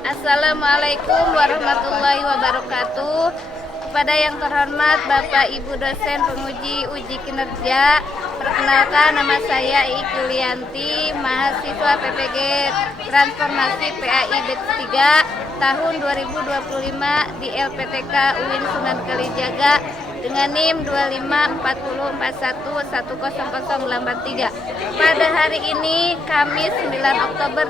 Assalamualaikum warahmatullahi wabarakatuh. Kepada yang terhormat Bapak Ibu dosen penguji uji kinerja, perkenalkan nama saya Iik Yulianti, mahasiswa PPG Transformasi PAI Batch 3 tahun 2025 di LPTK UIN Sunan Kalijaga dengan NIM 254041100083. Pada hari ini Kamis 9 Oktober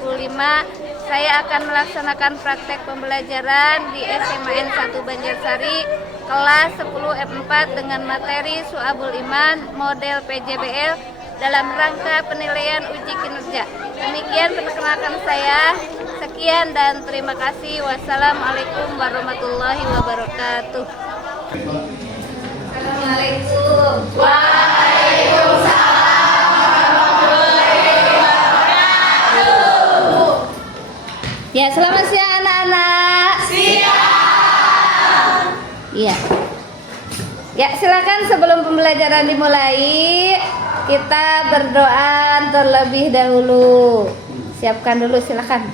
2025 saya akan melaksanakan praktek pembelajaran di SMAN 1 Banjarsari kelas 10 F4 dengan materi Su'abul Iman model PJBL dalam rangka penilaian uji kinerja. Demikian perkenalkan saya. Sekian dan terima kasih. Wassalamualaikum warahmatullahi wabarakatuh. Assalamualaikum. Waalaikumsalam. Ya, selamat siang anak-anak. Siang. Iya. Ya, silakan sebelum pembelajaran dimulai, kita berdoa terlebih dahulu. Siapkan dulu, silakan.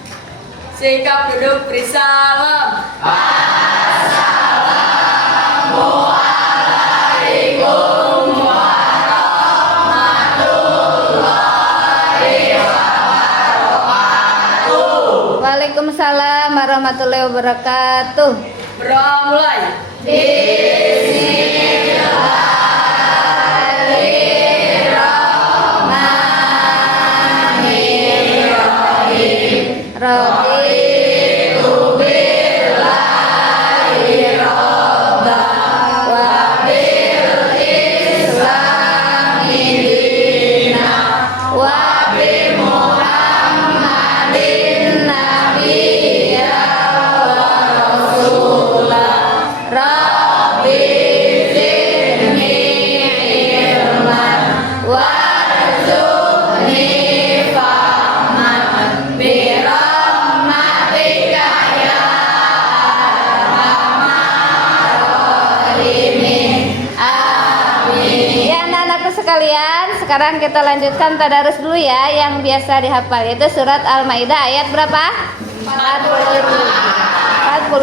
Sikap duduk beri salam. Assalamualaikum warahmatullahi wabarakatuh. Waalaikumsalam warahmatullahi wabarakatuh. Berdoa mulai. Bismillahirrahmanirrahim. Raditu billahi robba wa bil islami dina wa bi Muhammadin nabiyya wa rasulah. Rabbi zidni ilman warzuqni fahman birahmatika ya arhamar rahimin. Amin. Ya anak-anakku sekalian, sekarang kita lanjutkan tadarus dulu ya yang biasa dihafal, yaitu surat Al-Maidah ayat berapa? 48.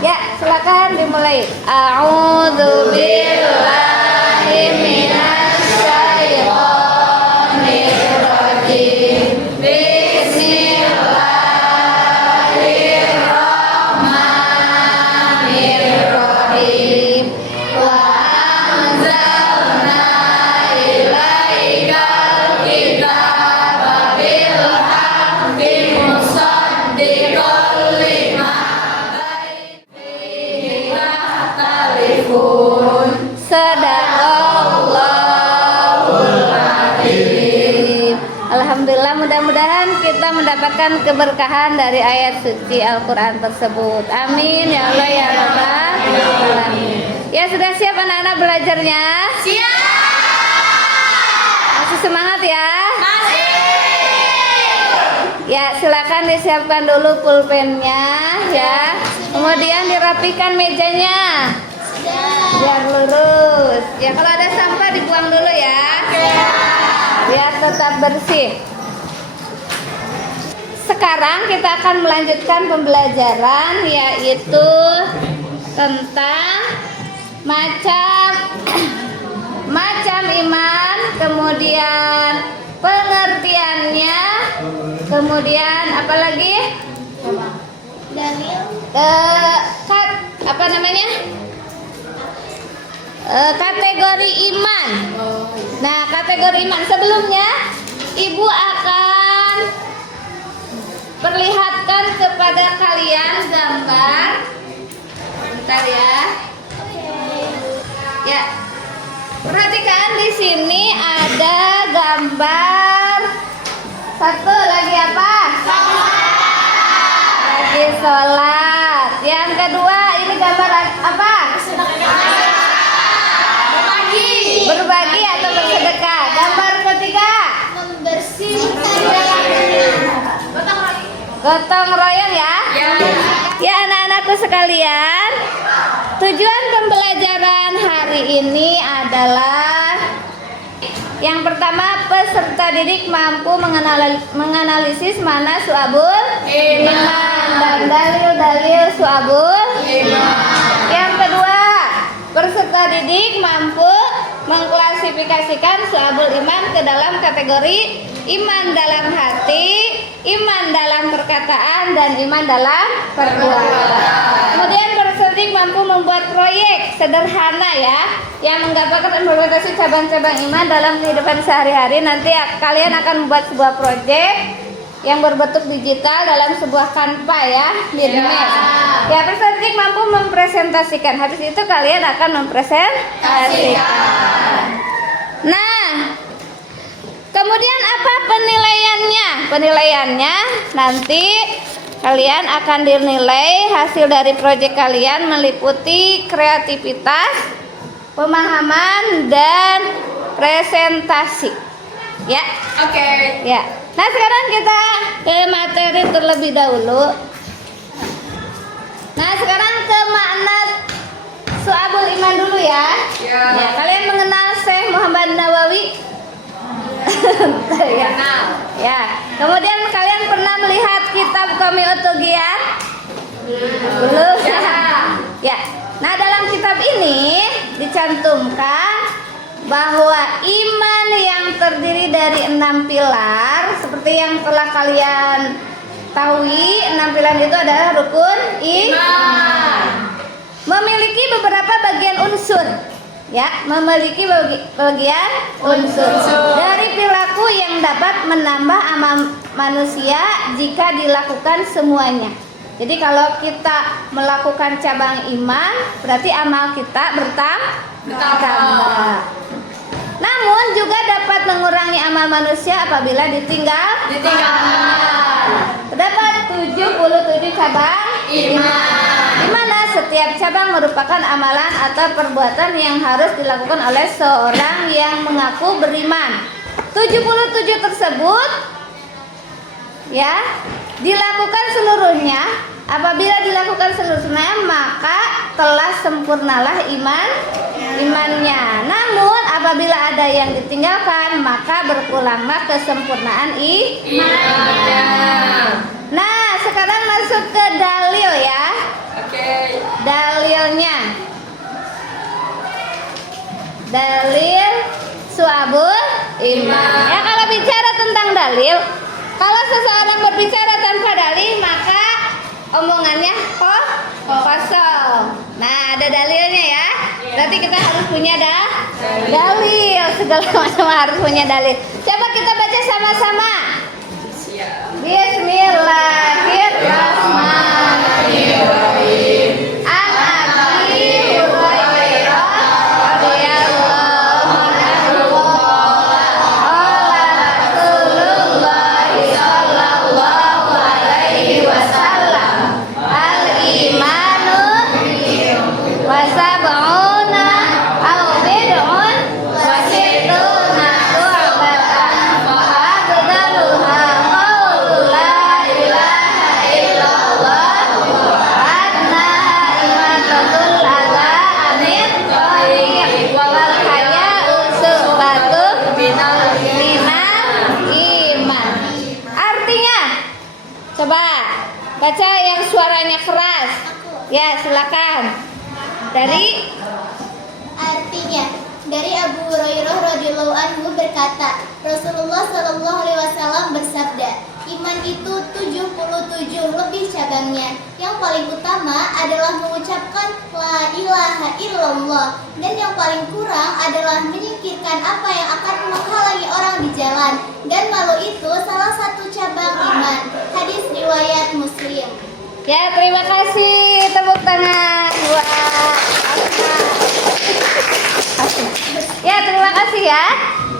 Ya, silakan dimulai. A'udzu billahi minasy syaithanir rajim. Bismillahirrahmanirrahim. Wa anzalna ilaikal kitaba bil haqqi musaddiqan lima Sadaqallahul Azim. Alhamdulillah, mudah-mudahan kita mendapatkan keberkahan dari ayat suci Al-Quran tersebut. Amin ya Allah ya Rabbal Alamin. Ya, sudah siap anak-anak belajarnya? Siap. Masih semangat ya? Masih. Ya, silakan disiapkan dulu pulpennya ya. Kemudian dirapikan mejanya biar lurus. Ya, kalau ada sampah dibuang dulu ya. Biar tetap bersih. Sekarang kita akan melanjutkan pembelajaran, yaitu tentang macam iman, kemudian pengertiannya, kemudian apa lagi? Dalil. Apa namanya? Kategori iman. Nah, kategori iman sebelumnya Ibu akan perlihatkan kepada kalian gambar. Bentar ya. Ya. Perhatikan di sini ada gambar. Satu lagi apa? Lagi sholat. Yang kedua ini gambar apa? Berbagi atau bersedekah. Gambar ketiga gotong royong ya. Ya anak-anakku sekalian, tujuan pembelajaran hari ini adalah Yang pertama, peserta didik mampu menganalisis mana su'abul iman dan dalil-dalil su'abul iman. Yang kedua, peserta didik mampu mengklasifikasikan su'abul iman ke dalam kategori iman dalam hati, iman dalam perkataan, dan iman dalam perbuatan. Kemudian peserta didik mampu membuat proyek sederhana ya, yang menggambarkan implementasi cabang-cabang iman dalam kehidupan sehari-hari. Nanti kalian akan membuat sebuah proyek yang berbentuk digital dalam sebuah Canva ya, Midmap. Ya, peserta didik mampu mempresentasikan. Habis itu kalian akan mempresentasikan. Nah, kemudian apa penilaiannya? Penilaiannya nanti kalian akan dinilai hasil dari proyek kalian meliputi kreativitas, pemahaman, dan presentasi. Ya. Oke. Ya. Nah, sekarang kita ke materi terlebih dahulu. Nah, sekarang ke makna su'abul iman dulu ya. Ya, kalian mengenal Syekh Muhammad Nawawi? Ya. Ya. Kemudian kalian pernah melihat kitab Qami'ut-Tughyan? Belum. Ya. Nah, dalam kitab ini dicantumkan bahwa iman yang terdiri dari 6 pilar, seperti yang telah kalian ketahui, 6 pilar itu adalah rukun iman. Memiliki beberapa bagian unsur. Ya, memiliki bagian unsur dari perilaku yang dapat menambah amal manusia jika dilakukan semuanya. Jadi kalau kita melakukan cabang iman, berarti amal kita bertambah. Namun juga dapat mengurangi amal manusia apabila ditinggalkan. Terdapat 77 cabang iman, di mana setiap cabang merupakan amalan atau perbuatan yang harus dilakukan oleh seorang yang mengaku beriman. 77 tersebut ya dilakukan seluruhnya. Apabila dilakukan seluruhnya, maka telah sempurnalah imannya. Namun apabila ada yang ditinggalkan, maka berkuranglah kesempurnaan imannya. Nah, sekarang masuk ke dalil ya. Oke. Dalilnya. Dalil su'abul iman. Ya, kalau bicara tentang dalil, kalau seseorang berbicara tanpa dalil, maka omongannya kosong. Nah, ada dalilnya ya. Berarti kita harus punya dalil. Segala macam harus punya dalil. Coba kita baca sama-sama. Bismillahirrahmanirrahim. An Abi Hurairah radhiyallahu anhu qala Rasulullah sallallahu alaihi wasallam al-imanu wa sab'una aw bid'un wa sittuna syu'batan wa afdaluha qaulu la ilaha illallah wa annaha imatatul adha anil tariq wal haya'u syu'batun minal iman. Artinya, coba baca yang suaranya keras. Ya, silakan. Artinya, dari Abu Hurairah radhiyallahu anhu berkata, Rasulullah sallallahu alaihi wasallam bersabda, iman itu 77 lebih cabangnya. Yang paling utama adalah mengucapkan la ilaha illallah, dan yang paling kurang adalah menyingkirkan apa yang akan menghalangi orang di jalan. Dan malu itu salah satu cabang iman. Hadis riwayat Muslim. Ya, terima kasih. Tepuk tangan. Wah. Ya, terima kasih ya.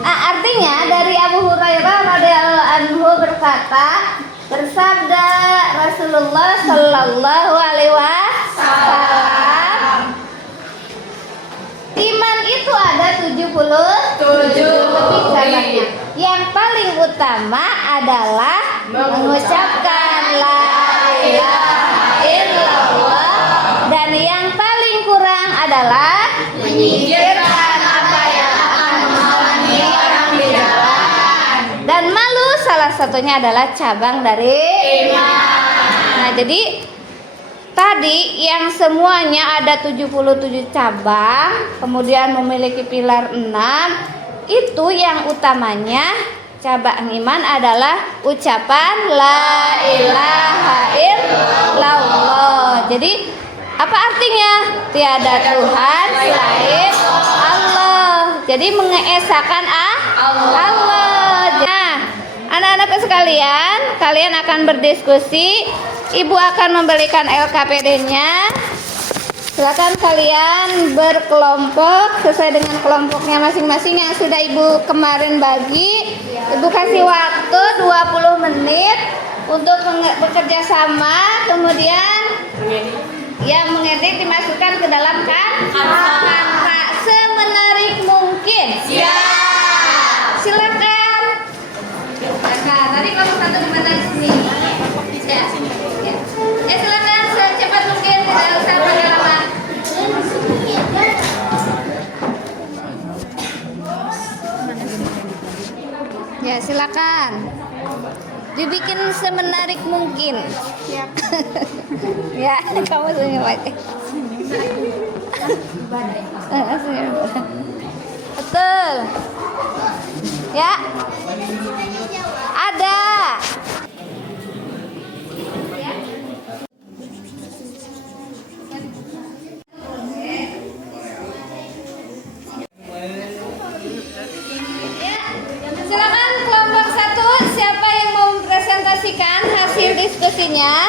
Nah, artinya dari Abu Hurairah radhiyallahu anhu berkata, bersabda Rasulullah sallallahu alaihi wasallam, iman itu ada 77 lebih cabangnya. Yang paling utama adalah mengucapkan la ilaha illallah, dan yang paling kurang adalah menyingkirkan apa yang akan menghalangi orang di satunya adalah cabang dari iman. Nah, jadi tadi yang semuanya ada 77 cabang, kemudian memiliki pilar 6, itu yang utamanya cabang iman adalah ucapan la ilaha illallah. Jadi apa artinya? Tiada Tuhan selain Allah. Jadi mengesakan Allah. Nah, anak-anak sekalian, kalian akan berdiskusi. Ibu akan memberikan LKPD-nya. Silakan kalian berkelompok sesuai dengan kelompoknya masing-masing yang sudah Ibu kemarin bagi. Ibu kasih waktu 20 menit untuk bekerja sama, kemudian yang mengedit dimasukkan ke dalam kontrak semenarik mungkin. Siap. Silakan. Silakan. Tadi kamu satu di mana di sini? Ya. Ya silakan secepat mungkin, tidak usah pakai lama. Ya silakan. Dibikin semenarik mungkin. Ya. Ya, kamu senyum aja. Betul. Ya. Ada. Silakan kelompok 1, siapa yang mau mempresentasikan hasil diskusinya?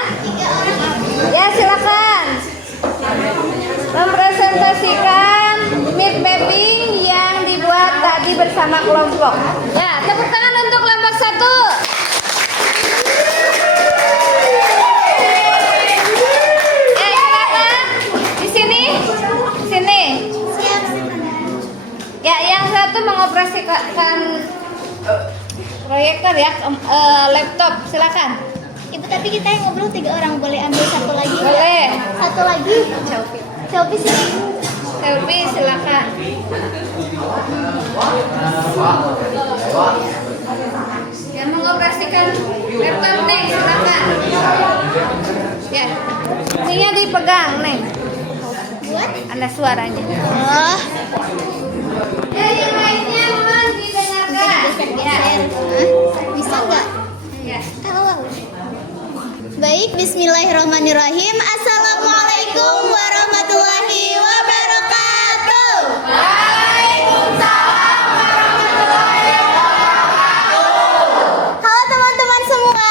Ya, silakan. Mempresentasikan mid mapping yang dibuat tadi bersama kelompok. Ya, tepuk tangan untuk kelompok 1. Ya, silakan. Di sini. Sini. Ya, yang satu mengoperasikan proyektor ya, laptop, silakan. Ibu, tapi kita yang ngobrol 3 orang, boleh ambil satu lagi? Boleh. Satu lagi. Selfie sini. Selfie silakan. Yang mengoperasikan laptop Neng, silakan. Ya, ininya dipegang Neng. Buat? Ada suaranya. Oh. Ya, yang lainnya mohon didengarkan. Ya. Bisa nggak? Ya. Kalau baik, bismillahirrahmanirrahim. Assalamualaikum warahmatullahi wabarakatuh. Waalaikumsalam warahmatullahi wabarakatuh. Halo teman-teman semua.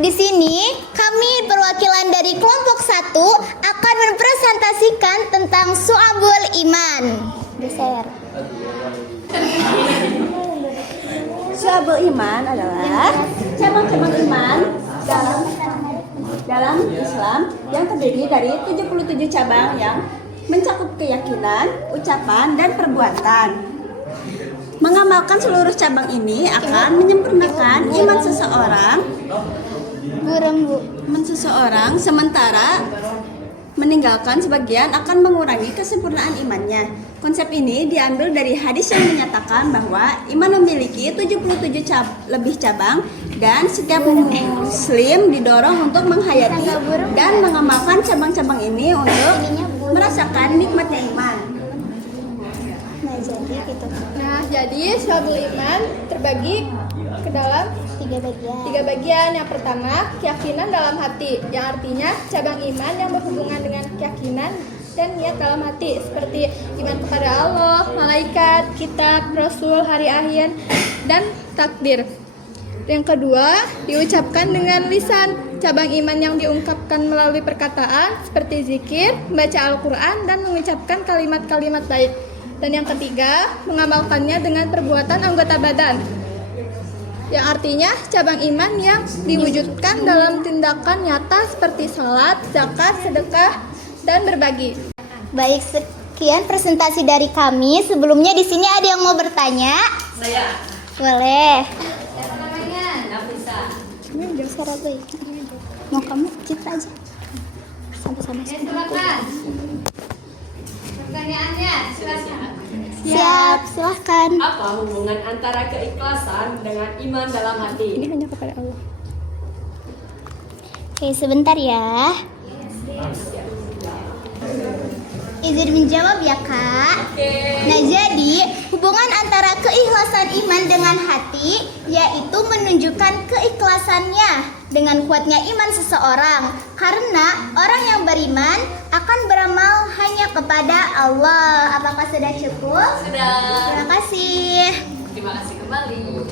Di sini kami perwakilan dari kelompok 1 akan mempresentasikan tentang Syu'abul Iman. Geser. Syu'abul Iman adalah cabang-cabang iman dalam Islam yang terdiri dari 77 cabang yang mencakup keyakinan, ucapan, dan perbuatan. Mengamalkan seluruh cabang ini akan menyempurnakan iman seseorang, sementara meninggalkan sebagian akan mengurangi kesempurnaan imannya. Konsep ini diambil dari hadis yang menyatakan bahwa iman memiliki 77 lebih cabang dan setiap muslim didorong untuk menghayati dan mengamalkan cabang-cabang ini untuk merasakan nikmatnya iman. Nah, jadi Syu'abul Iman terbagi ke dalam 3 bagian. Yang pertama, keyakinan dalam hati, yang artinya cabang iman yang berhubungan dengan keyakinan dan niat dalam hati, seperti iman kepada Allah, malaikat, kitab, rasul, hari akhir, dan takdir. Yang kedua, diucapkan dengan lisan, cabang iman yang diungkapkan melalui perkataan seperti zikir, membaca Al-Quran, dan mengucapkan kalimat-kalimat baik. Dan yang ketiga, mengamalkannya dengan perbuatan anggota badan, yang artinya cabang iman yang diwujudkan dalam tindakan nyata seperti salat, zakat, sedekah, dan berbagi. Baik, sekian presentasi dari kami. Sebelumnya di sini ada yang mau bertanya? Saya. Boleh. Ini udah suara baik. Mau kamu cipta aja. Sampai-sampai. Silakan. Pertanyaannya silakan. Siap, silahkan. Apa hubungan antara keikhlasan dengan iman dalam hati? Ini hanya kepada Allah. Oke, sebentar ya. Izin menjawab ya, Kak. Nah, jadi hubungan antara keikhlasan iman dengan hati yaitu menunjukkan keikhlasannya dengan kuatnya iman seseorang. Karena orang yang beriman akan beramal hanya kepada Allah. Apakah sudah cukup? Sudah. Terima kasih. Terima kasih kembali.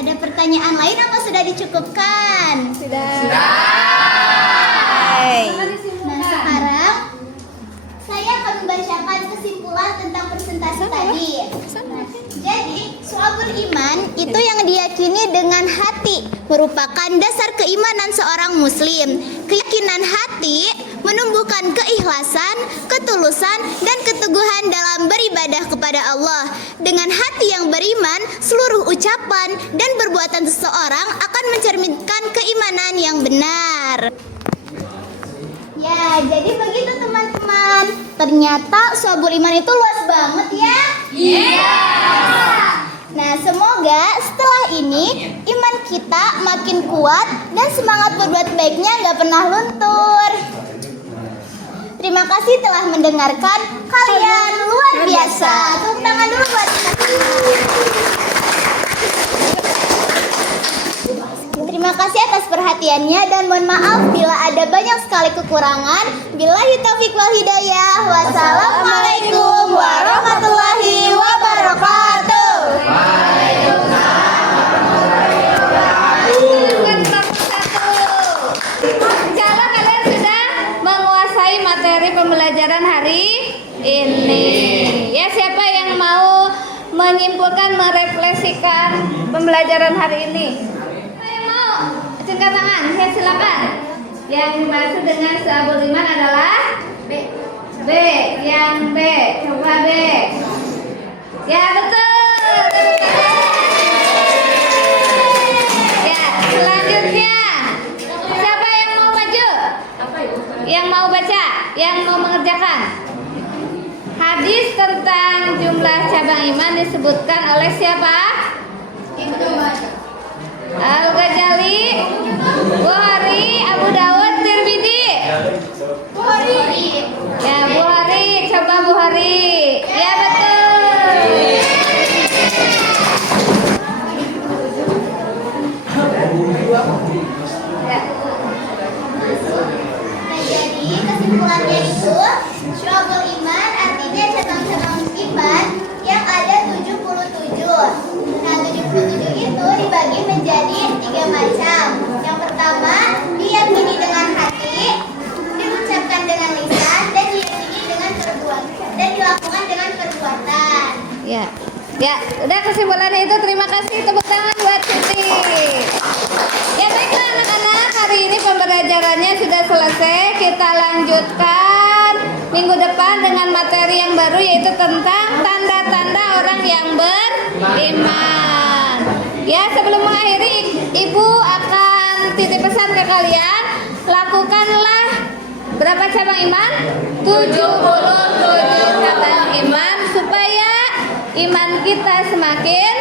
Ada pertanyaan lain apa sudah dicukupkan? Sudah. Nah, sekarang saya akan membacakan kesimpulan tentang presentasi tadi. Nah, jadi, syu'abul iman itu yang diyakini dengan hati, merupakan dasar keimanan seorang muslim. Keyakinan hati menumbuhkan keikhlasan, ketulusan, dan keteguhan dalam beribadah kepada Allah. Dengan hati yang beriman, seluruh ucapan dan perbuatan seseorang akan mencerminkan keimanan yang benar. Ya, jadi begitu teman-teman. Ternyata syu'abul iman itu luas banget ya. Iya. Nah, semoga setelah ini iman kita makin kuat dan semangat berbuat baiknya nggak pernah luntur. Terima kasih telah mendengarkan. Kalian luar biasa. Tepuk tangan dulu buat Terima kasih atas perhatiannya dan mohon maaf bila ada banyak sekali kekurangan. Billahi taufiq wal hidayah. Wassalamualaikum warahmatullahi wabarakatuh. Insyaallah kalian sudah menguasai materi pembelajaran hari ini. Ya, siapa yang mau menyimpulkan, merefleksikan pembelajaran hari ini? Angkat tangan, ya silakan. Yang dimaksud dengan syu'abul iman adalah B. Yang B, coba B. Ya betul. Ya, selanjutnya siapa yang mau maju? Yang mau baca, yang mau mengerjakan. Hadis tentang jumlah cabang iman disebutkan oleh siapa? Al-Ghazali, Bukhari, Abu Dawud, Tirmidzi. Bukhari. Ya, Bukhari, coba Bukhari. Ya betul. Ya. Nah, jadi kesimpulannya itu syu'abul iman artinya cabang-cabang iman yang ada 77. Nah, 77 itu dibagi menjadi 3 macam. Yang pertama, diyakini dengan hati, diucapkan dengan lisan, dan diyakini dengan perbuatan, dan dilakukan dengan perbuatan. Ya. Ya, udah kesimpulannya itu. Terima kasih, tepuk tangan buat Siti. Ya baiklah anak-anak, hari ini pembelajarannya sudah selesai. Kita lanjutkan minggu depan dengan materi yang baru, yaitu tentang tanda-tanda orang yang beriman. Ya, sebelum mengakhiri, Ibu akan titip pesan ke kalian. Lakukanlah berapa cabang iman? 77 cabang iman supaya iman kita semakin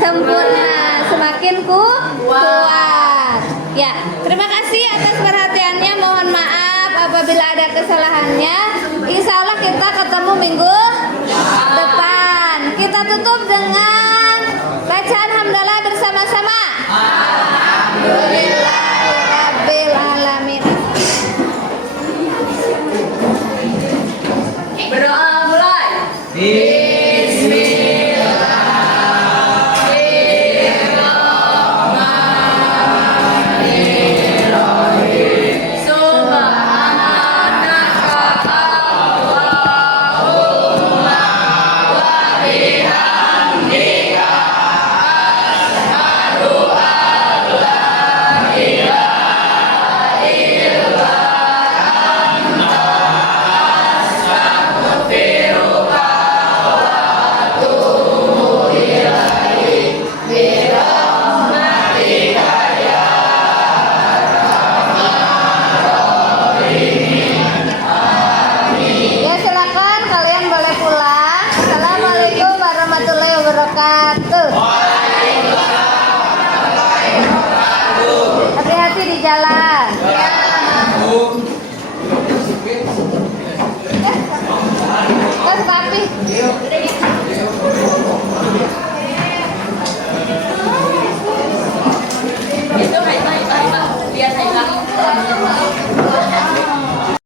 sempurna, semakin kuat. Ya, terima kasih atas perhatiannya. Mohon maaf apabila ada kesalahannya. Insya Allah kita ketemu minggu depan. Kita tutup dengan bacaan hamdalah bersama-sama. Alhamdulillahirabbil alamin. Berdoa mulai. Bismillahirrahmanirrahim. Mas papi. Itu